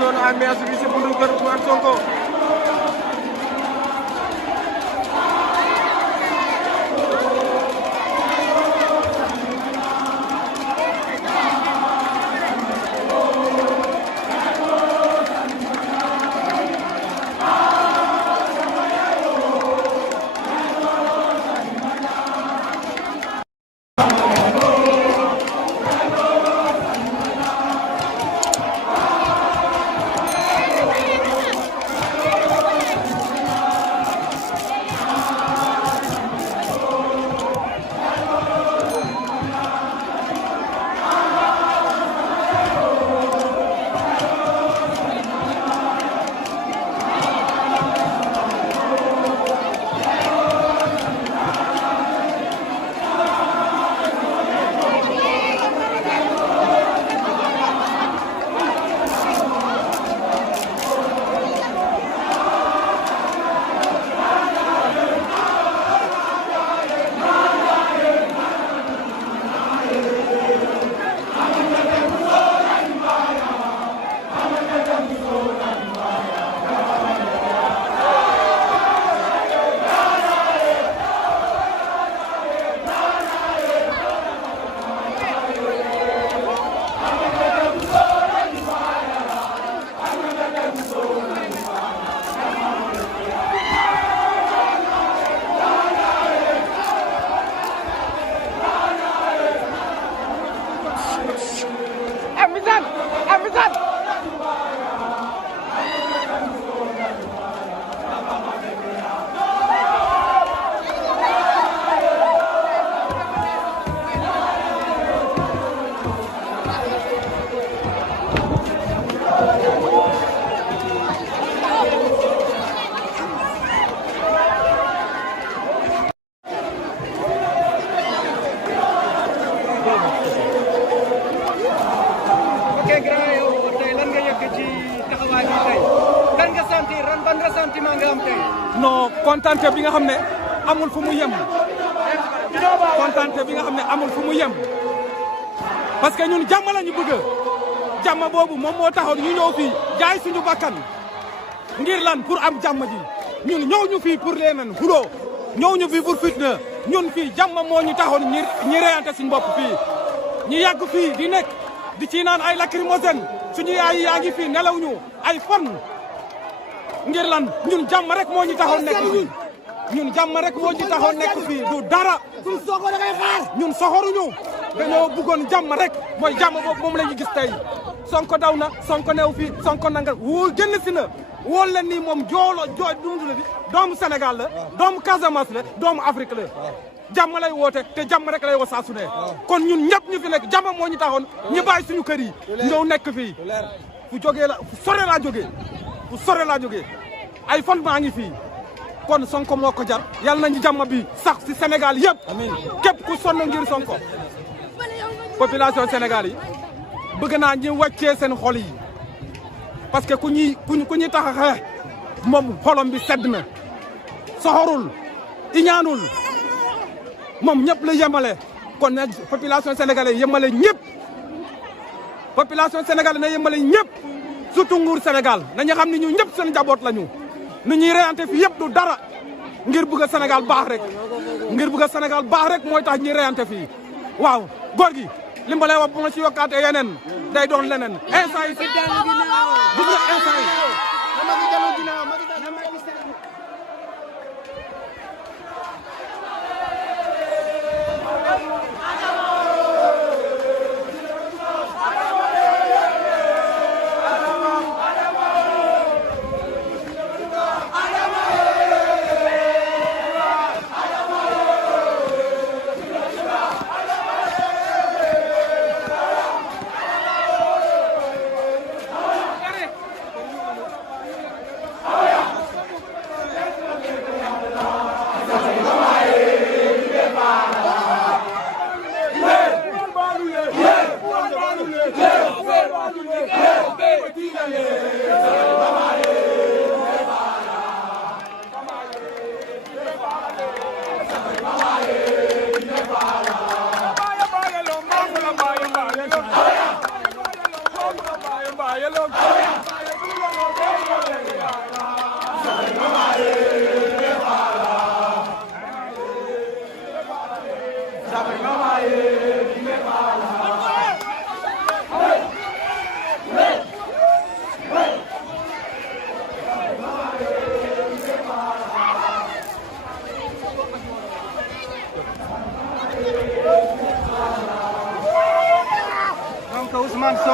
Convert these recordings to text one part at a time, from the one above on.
noonu ambiance bi si buntu kër Ousmane Sonko. non kontante bi nga xam ne amul fu mu yem kontante bi nga xam ne amul fu mu yem parce que ñun jàmm la ñu bëgg jàmm boobu moom moo taxoon ñu ñëw fii jaay suñu bakkan ngir lan pour am jàmm ji ñun ñëw ñu fii pour leneen xuloo ñëw ñu fii pour fitna ñun fii jàmm moo ñu taxoon ñi reyante suñu bopp fii ñu yàgg fii di nekk di ci naan ay lacrymogène suñu yaay yaa ngi fii nelaw ñu ay fan ngir lan ñun jàmm rek moo ñu taxoon nekk fii ñun jàmm rek moo ñu taxoon nekk fii du dara ñun soxoruñu dañoo bëggoon jàmm rek mooy jàmm boobu moom la ñu gis tey Sonko daw na Sonko neew fii Sonko nangal wóol génn si na wóol leen ni moom doomu Sénégal la doomu Casamance la doomu Afrique la jàmm lay woote te jàmm rek lay woo saa su ne kon ñun ñëpp ñu fi nekk jàmm moo ñu taxoon ñu bàyyi suñu kër yi ñëw nekk fii fu jógee la fu sore laa jógee fu sore laa jógee ay fan maa ngi fii kon Sonko moo ko jar yàlla nañu jàmm bi sax si Sénégal yëpp képp ku sonn ngir Sonko population Sénégal yi bëgg naa ñu wàccee seen xol yi parce que ku ñuy tax a xeex moom xolom bi sedd na soxorul iñaanul moom ñëpp la yemale kon nag population sénégalaise yemale ñëpp population sénégalaise na yemale ñëpp surtout nguur Sénégal nañu xam ne ñu ñëpp seen jaboot lañu nu ñuy reyante fi yëpp du dara ngir bëgg a Sénégal baax rek ngir bëgg a Sénégal baax rek mooy tax ñuy reyante fii waaw góor gi li ma lay wax bu ma ci yokkaatee yeneen day doon leneen instant yi gis nga instant yi Hello.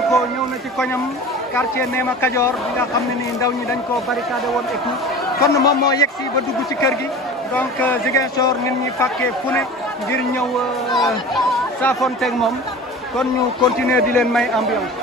Sonko ñëw na ci koñam quartier Néma Kajoor bi nga xam ne ni ndaw ñi dañ ko barricadé woon et tout kon moom moo yegg si ba dugg ci kër gi donc Ziguinchor nit ñi fàkkee fu ne ngir ñëw saafonteeg moom kon ñu continuer di leen may ambiance.